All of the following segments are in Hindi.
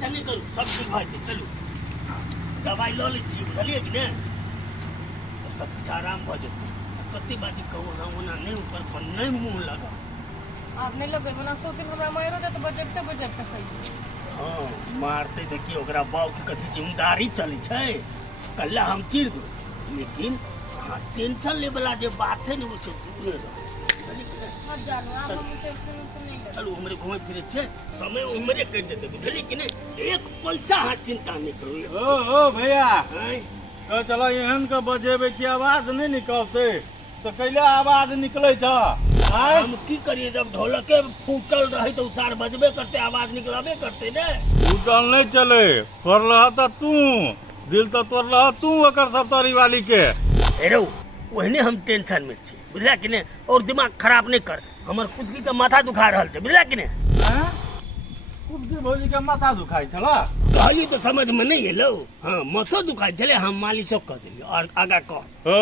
चिंता नहीं करू सब ठीक भऽ जेतै चलू दवाई लऽ लै छी बुझलियै कि नहि सब किछु आराम भऽ जेतै कते बाजी कहू हम ओना नहि ऊपर पर नहीं मुंह लगा आप नहीं लगे बना सो दिन हमरा मारो दे तो बजते खाई हां मारते त की ओकरा बाऊ के कथि जिम्मेदारी चलै छै कल्ला हम चीर दू लेकिन टेंशन ले वाला जे बात है ने वो से दूरे रहो मत जानो आप हम टेंशन नहीं ले चलू हमरे घूमे फिरे छे समय उमरे कट जेते बुझली कि नहीं एक पैसा हाथ चिंता नहीं करू ओ भैया हैं तो चलो एहन के बजेबे की आवाज नहीं निकलते तो कैले आवाज निकले छ हम की करिए जब ढोलके फूटल रही तो उसार बजबे करते आवाज निकलबे करते ने फूटल नहीं चले कर रहा था तू दिल तो तोड़ रहा तू ओकर सब तोरी वाली के एरो ओहने हम टेंशन में छी बुझला कि नहीं और दिमाग खराब नहीं कर हमर खुद की माथा दुखा रहल छै बुझला कि नहीं हैं कुबजी भौजी के माथा दुखाई छला कहली तो समझ में नहीं एलो हां माथा दुखाई छले हम मालिशो कह देली और आगा कह ओ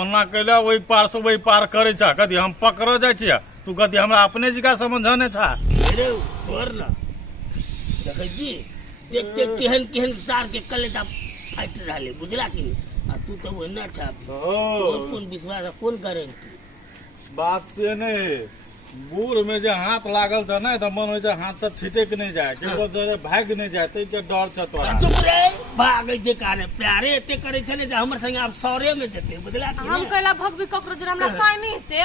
ओना कैले वही पार से वही पार करे छ कदी हम पकड़ जाय छियै तू कदी हमरा अपने जी का समझने छ अरे छोड़ ना देखे जी देख देख केहन सार के कलेजा फाइट रहले बुझला कि नहीं आ तू तो ओना छ कौन विश्वास कौन गारंटी बात से नहीं बूढ़ में जो हाथ लागल था ना तो मन हो हाथ से छिटक नहीं जाए केगो जरे भाग नहीं जाए तो के डर छ तोरा चुप रे भागे जे काने प्यारे एते करे छ ने जे हमर संगे आप सौरे में जते बुझला कि हम कहला भगवी ककरो जरा हमरा साइनी से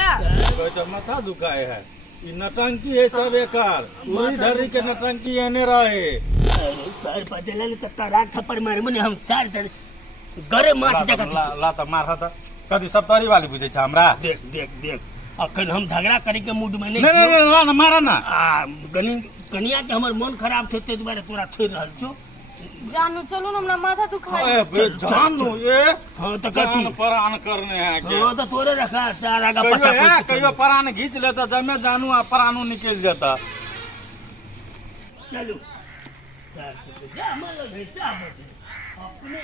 कोई तो माथा दुखाए है ई नटंकी है सब एकर पूरी धरी के नटंकी एने रहे अरे सर पजले त तारा थप्पड़ मार मने हम सार दे गरे माछ जगह ला त मार त कदी सब तरी वाली बुझे छ हमरा देख देख देख अखन हम झगड़ा करे के मूड में नहीं नहीं ला ना मारा ना आ कनिया के हमर मन खराब छै ते दुआरे तोरा छोड़ रहल छौ जानो चलो ना हमरा माथा दुखाई ए जान लो ये हां त कथि जान परान करने है के हां त तोरे रखा सारा का पछा कहियो परान घींच लेता जमे जानू आ परानो निकल जाता चलो सर तो जा मालो भैसा बजे अपने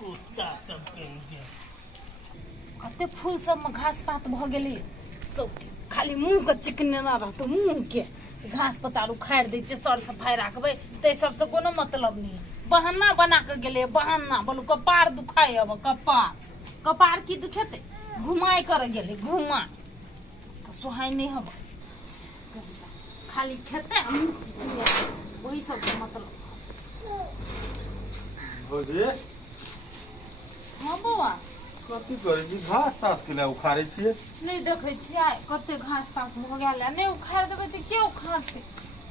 कुत्ता सब कहेंगे कते फूल सब में घास पात भ गेली सब खाली मुंह के चिकने ना रहतो मुंह के घास पतार उखाड़ दै छै सर सफाई राखबै ते सब से कोनो मतलब नहीं बहाना बना के गेले बहाना बोलू कपार दुखाय अब कपार की दुखेते घुमाई कर गेले घुमा तो सोहाय नहीं हब खाली खेते हम वही सब के मतलब भौजी हां बौआ कथी करे छी घास तास के लिए उखाड़े छियै नहीं देखे छियै कते घास तास भ गेल नहीं उखाड़ देबै त के उखाड़ते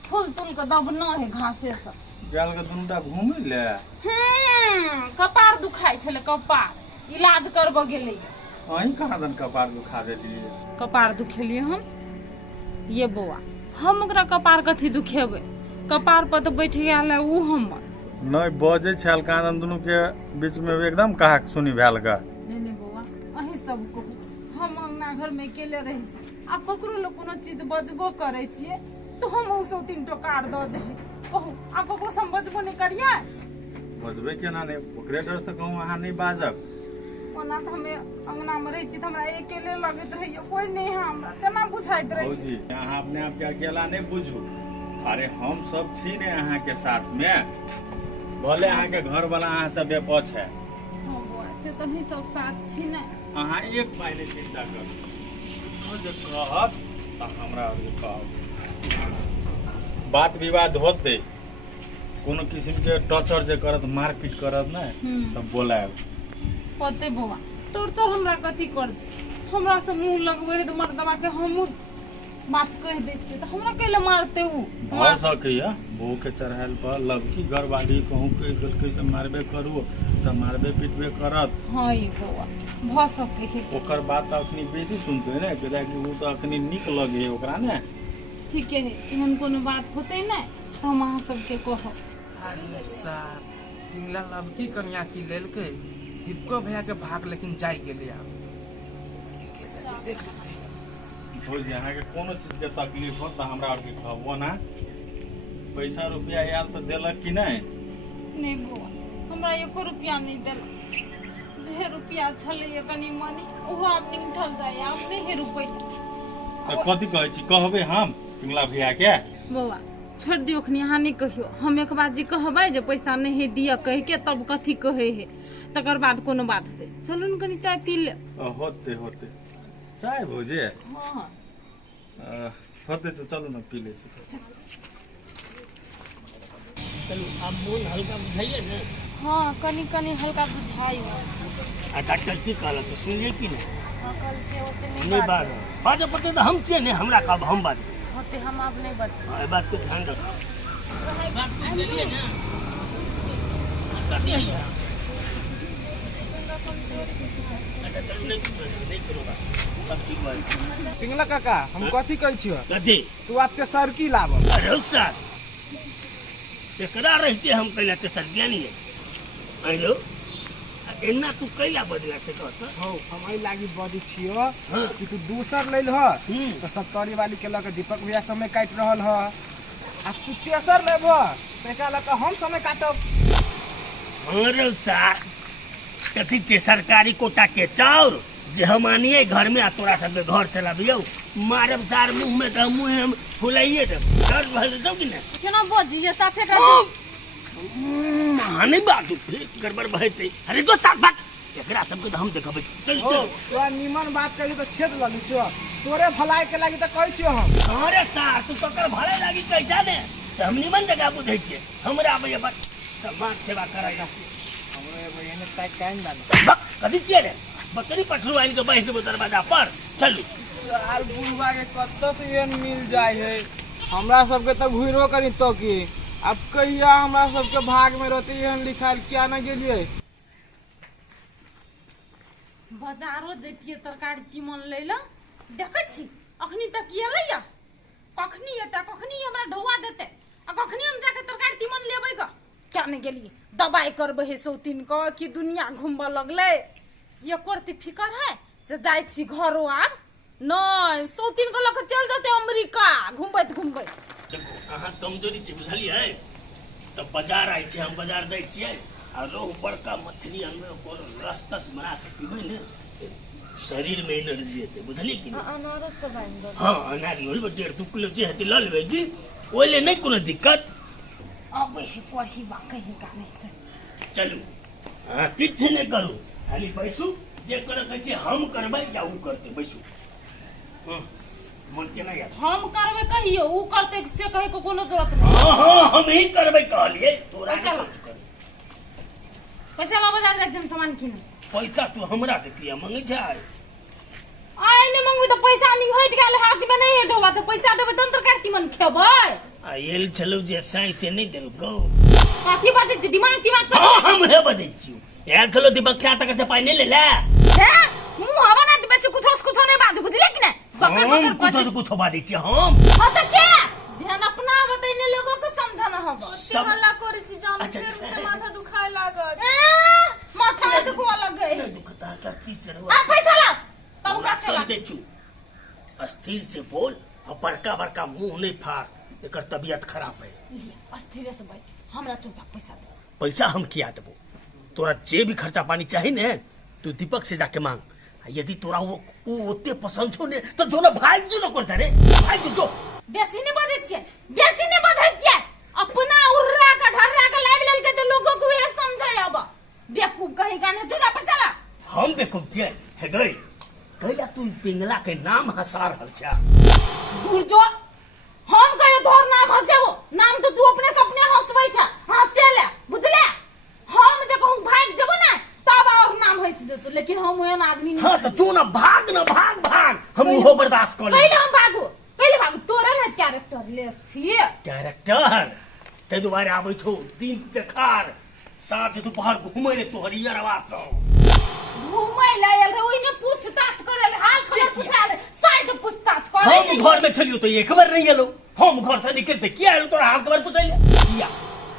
फूल तुल के दबना है घासे से गेल के दुनुटा घूमे ले कपार दुखाई छले कपार इलाज करबो गेले अहीं कहां दन कपार दुखा देलिए कपार दुखेलिए हम ये बौआ हम ओकरा कपार कथी दुखेबै कपार पर तो बैठ गेल है ऊ हमर नहीं बजे छल कानन दुनु के बीच में एकदम कहा सुनी भेल गा नहीं बौआ अही सब को हम अंगना घर में अकेले रहे छी आ ककरो लोग कोनो चीज बजबो करे छिए तो हम उ सब तीन टोकार द दे कहू आ ककरो हम बजबो नहीं करिए बजबे केना नहीं ओकरे डर से कहूं अहाँ नहीं बाजब ओना त हमें अंगना में रही छी त हमरा अकेले लगत रहिए कोई नहीं है हमरा केना बुझाइत रही भौजी अहाँ अपने आप के अकेला नहीं बुझू अरे हम सब छी ने अहाँ के साथ में भले अहाँ के घर वाला अहाँ से बेपछ है हां बौआ से त ही सब साथ छी ने अहाँ एक पाइले चिंता करू जो कहत त हमरा और कहब बात विवाद होते कोनो किस्म के टॉर्चर जे करत मारपीट करत ना तब बोलायब पते बौआ टॉर्चर हमरा कथी कर हमरा से मुंह लगवे है तो मर्दवा के हमू बात कह दे छी त हमरा केले मारते ऊ भर सकैया बहू के चढ़ायल पर लड़की घर वाली कहूँ के गलती से मारबे करू त मारबे पीटबे करत हां ई बौआ भ सके है ओकर बात त अखनी बेसी सुनते ने कि वो त अखनी निक लगे ओकरा ने ठीक है एहन कोनो बात होते ना त हम अहाँ सबके कहब अरे साहब पिंगला लबकी कन्या की लेल के दीपको भैया के भाग लेकिन जाई गेले आब देख लेते भौजी अहाँ के कोनो चीज के तकलीफ हो त हमरा और के कहबो ना पैसा रुपया आयल त देलक कि नहीं बौआ हमरा 1 रुपया नहीं देलक जे रुपया छले कनी मनी ओहो आब निंठल जाय आब नहीं है रुपया त कथि कहै छी कहबे हम पिंगला भैया के बौआ छोड़ दियो अखनी अहाँ नहीं कहियो। हम एक बार जी कहबै जे पैसा नहीं दिया कह के तब कथी कहे है, तकर बाद कोनो बात होते। चलू न कनी चाय पी ले। होते होते चाय भोजे हाँ होते तो चलो ना पी ले। चलू अब मोन हल्का बुझाइए ना। हाँ कनी कनी हल्का बुझाई। आ डॉक्टर की कहलक से सुनिए कि नहीं? कल के ओते नहीं नहीं बात बात पड़ते तो हम छिए नहीं, हमरा कब हम बात होते हम अब नहीं बच। बात को ध्यान रखो। बात पूछ लेलिए ना करती है यार। अच्छा चलो नहीं करूँगा सब ठीक बात। पिंगला काका हम कथी कहै छियो कथी तू आज ते सरकी लाब। अरे सर एकरा रहते हम कहला ते सर ज्ञानी है हेलो एना तू कैला बदला से कहत हो हम आई लागी बदी छियो हाँ। कि तू दूसर लेल ह तो सप्तरी वाली के लके दीपक भैया समय काट रहल ह आ तू तेसर लेब पैसा लके हम समय काटब। अरे सर कथी छे सरकारी कोटा के चाउर जे हम आनिए घर में आ तोरा सबके घर चलाबियौ मारब सार मुंह में तो मुंह हम फुलाइए दे डर भल दो कि ना केना बोझी ये साफे कर माने बात फिर गड़बड़ भइते। अरे दो साथ बात एकरा सबके तो हम देखबै। चल हो चल तो निमन बात कही तो छेद ललू छो तोरे भलाई के लागी तो कहै छियो हम। अरे सार तू ककर भले लागी कैसा ने से हम निमन जगह बुझै छियै हमरा भैया बस समाज सेवा कराइला हमरे भैया ने टाइट काइन दान बक कथी छियै रे बकरी पठरू आइन के बैठ के दरवाजा पर चलू। साल बुढ़वा के कत्तो से एन मिल जाय है हमरा सबके तो घुरो करी तो की अब कहिया हमरा सबके भाग में रहते एहन लिखाइल क्या न गेलिए। बाजारो जैतिए तरकारी तीमन लैला देखै छी अखनी तक ये लैया कखनी एते कखनी हमरा ढौआ देते आ कखनी हम जाके तरकारी तीमन लेबै ग क्या न गेलिए दवाई करबै हे सौतीन क कि दुनिया घुमबा लगले ये करती फिकर है से जाय छी घरो आब नहीं सौतीन को लके चल जाते अमेरिका घुमबैत घुमबैत। देखो अहाँ कमजोरी छै बुझलियै तो बाजार आइ छै हम बाजार दै छियै आ रोहु बड़का मछली हमें कोनो रस तस बना के पीबै ने शरीर में एनर्जी एतै बुझलियै कि नहीं? अनारस सब आइन दो हाँ अनार होल 1.5 किलो जे हेतै ल लेबै की ओइले नहीं कोनो दिक्कत। अब हे कोशी बा कहीं का नहीं चलू हाँ किछ नहीं करू खाली बैसू जे करे कहै छै हम करबै या ऊ करतै बैसू। हाँ मन के ना यार हम करबै कहियो ऊ करते से कहे को कोनो जरूरत नहीं। हाँ हाँ हम ही करबै कहलिए तोरा पैसा ला। कुछ कर पैसा ला बाजार जाय हम सामान किने पैसा तू हमरा से किया मांगे छै आइ ने मंगबी तो पैसा नहीं हट गेल हाथ में नहीं ढोबा तो पैसा देबै तन तरकारी तीमन खेबै आ एल चलो जे साई से नहीं देल गो काठी बात छै दिमाग दिमाग सब हाँ हम हे बदै छियो यार चलो दीपक चा तक से पाई नहीं ले ले है मुंह हवा ना बेसी कुछ नहीं बात बुझले कि नहीं बकर हम बकर कुछ कुछ बादै छियै हम हां त के जेहन अपना बतैने लोगों को समझना हबो सब- हल्ला करे छी जान अच्छा, फिर अच्छा। से माथा दुखाए लागल माथा दुखवा लगे नहीं दुखता कस्ती से आ रहो पैसा ला तब हमरा रखेला कर दे छु अस्थिर से बोल और बड़का बड़का मुंह नहीं फाड़ एकर तबीयत खराब है। अस्थिर से बैठ हमरा चुपचाप पैसा दे पैसा हम किया देबो तोरा जे भी खर्चा पानी चाहिए ने तू दीपक से जाके मांग आ यदि तोरा वो ओते पसंद छौ ने तो जो ना भाई जो न करता रे भाई जो बेसी नहीं बधै छियै अपना उर्रा का ढर्रा का लाइव लेल के तो लोगों को ये समझाय अब बेवकूफ कहीं का ने तुझा पैसा ला हम देखो छियै हे गई कहला तू पिंगला के नाम हंसा रहल छ दूर जो हम कहे तोहर नाम हंसेबो नाम तो तू अपने से अपने हंसबै छ हंसे ले बुझले हम जे कहूं भाग जेबो ना तब और नाम हंस जेतो लेकिन हम ओहन आदमी नहीं हाँ तो तू ना भाग हम वो बर्दाश्त कर पहले हम भागो तोरा ना कैरेक्टर ले छिए कैरेक्टर ते दुबारे आबै छौ दिन देखार साँझ दोपहर घूमे ले तोहर यार आवाज घूमै ले आयल रहे ओइने पूछताछ करे ले हाल खबर पूछाले शायद पूछताछ करे हम घर में चलियो तो ये खबर नहीं एलो हम घर से निकलते किया एलो तोरा हाल खबर पूछले किया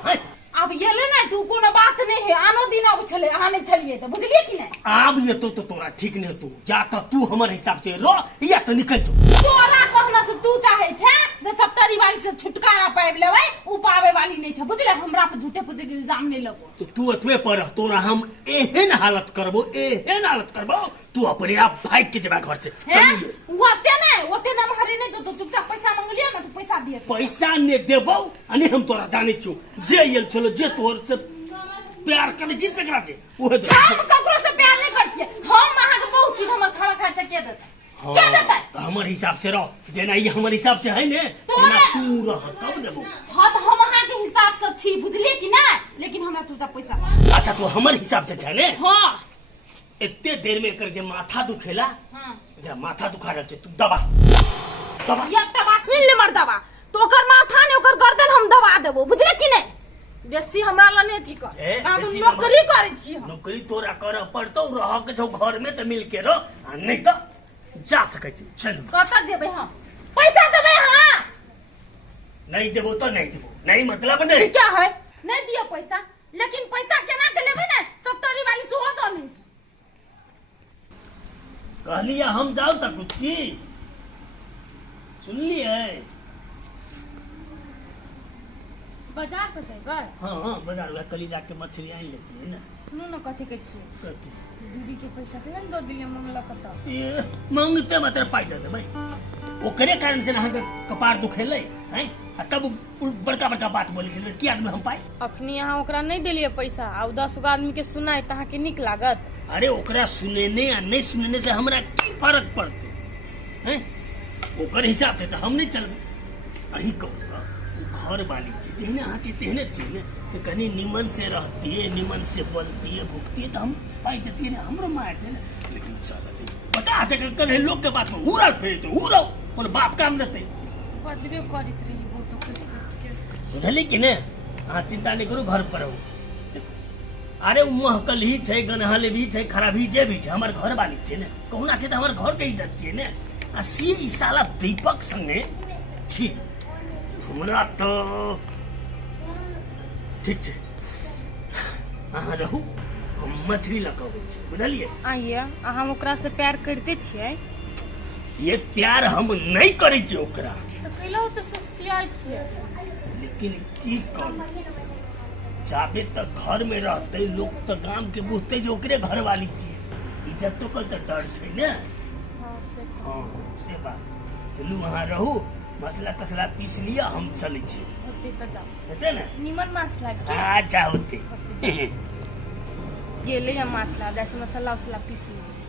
हैं? अब ये ले ना तू कोनो बात नहीं है आनो दिन अब चले आने चलिए तो बुझलिए कि नहीं आब ये तो तोरा ठीक नहीं तू या तो तू हमारे हिसाब से रो या तो निकल जो तोरा कहना से तू चाहे छे जे सप्ताह तरी वाली से छुटकारा पाइब लेबै उ पावे वाली नहीं छै बुझले हमरा पर झूठे पूछे के इल्जाम नहीं लगो तो तू अतवे पर तोरा हम एहन हालत करबो तू अपने आप भाग के जेबा घर से हैं चलिए ओते ना मारे नहीं जो तो चुपचाप पैसा मांग लिया ना तो पैसा दिए पैसा ने देबो अने हम तोरा जाने छु जे यल चलो जे तोर से प्यार करे जित तकरा छै ओहे दे हम ककरो से प्यार नहीं कर छिए हम अहाँ के बहुत चीज हमर खाना खर्चा के देता क्या देता तो हमर हिसाब से रह जेना ई हमर हिसाब से है ने तोरा- तेना तू रह कब देबो हां तो हम अहाँ के हिसाब से छी बुझलिए कि ना लेकिन हमरा चुपचाप पैसा अच्छा तो हमर हिसाब से छै ने हां एते देर में एकर जे माथा दुखेला हां एकरा माथा दुखा रहल छै तू दबा एकटा बात सुन ले मर्दवा तो ओकर माथा ने ओकर गर्दन हम दबा देबो बुझले कि नहीं बेसी हमरा ल नहीं थी कर ए, हम बेसी नौकरी करे छी हम नौकरी तोरा करऽ पड़तौ रह के छौ घर में त मिल के रह आ नहीं तो जा सकै छी चलू कतऽ जेबै हम पैसा देबै हां नहीं देबो तो नहीं देबो नहीं मतलब नहीं क्या है नहीं दियो पैसा लेकिन पैसा केना के लेबै ना सप्तरी वाली सुहो तो नहीं कहलिए हम जाओ तक की सुनलिए बाजार पे जेबै हाँ बाजार में कली जाके मछली आई लेती है ना सुनो ना कथि के छी कथी? दीदी के पैसा के न दो दियो मंगला कत ए, मांगते मतलब पाई दे भाई ओकरे कारण से अहाँ के कपार दुखेले हैं आ तब बड़का बड़का बात बोले छले की आदमी हम पाई अखनी यहाँ ओकरा नहीं देलिए पैसा आ 10 गो आदमी के सुनाई त के निक लागत अरे ओकरा सुनेने आ नहीं सुनेने से हमरा की फर्क पड़ते हैं ओकर हिसाब से तो हम नहीं चल अही कहो घर वाली चीज जेहने अहाँ छी तेहने छी ने तो कनी निमन से रहती है निमन से बोलती है भुगती है तो हम पाई देती है ना हमरो माया छै ना लेकिन चलत बता जगह करे लोग के बात में उड़ल फिर तो उड़ो और बाप काम देते बजबे करित रही वो तो किस के बुझली कि ने अहाँ चिंता नहीं करू घर पर रहू अरे महकल ही छै गनहल भी छै खराब ही जे भी छै हमर घर वाली छै ने कहुना छै त हमर घर के इज्जत छै ने आ सी ई साला दीपक संगे छी हमरा तो ठीक छै अहाँ रहू हम मछली लगाबै छी बुझलिए आइए अहाँ ओकरा से प्यार करते छियै ये प्यार हम नहीं करै छी ओकरा तो कैलो तो सोचियाई छियै लेकिन की करू जाबे तक घर में रहते लोग तो गांव के बुझते जो ओकरे घर वाली छियै इज्जतो का तो डर छै ने हां से हाँ से बात चलू वहाँ रहू मसला तसला पीस लिया हम चले छी होते तो जाओ हेते ना निमन माछ लाग के अच्छा होते गेले हम माछ ला जैसे मसाला उसला पीस ली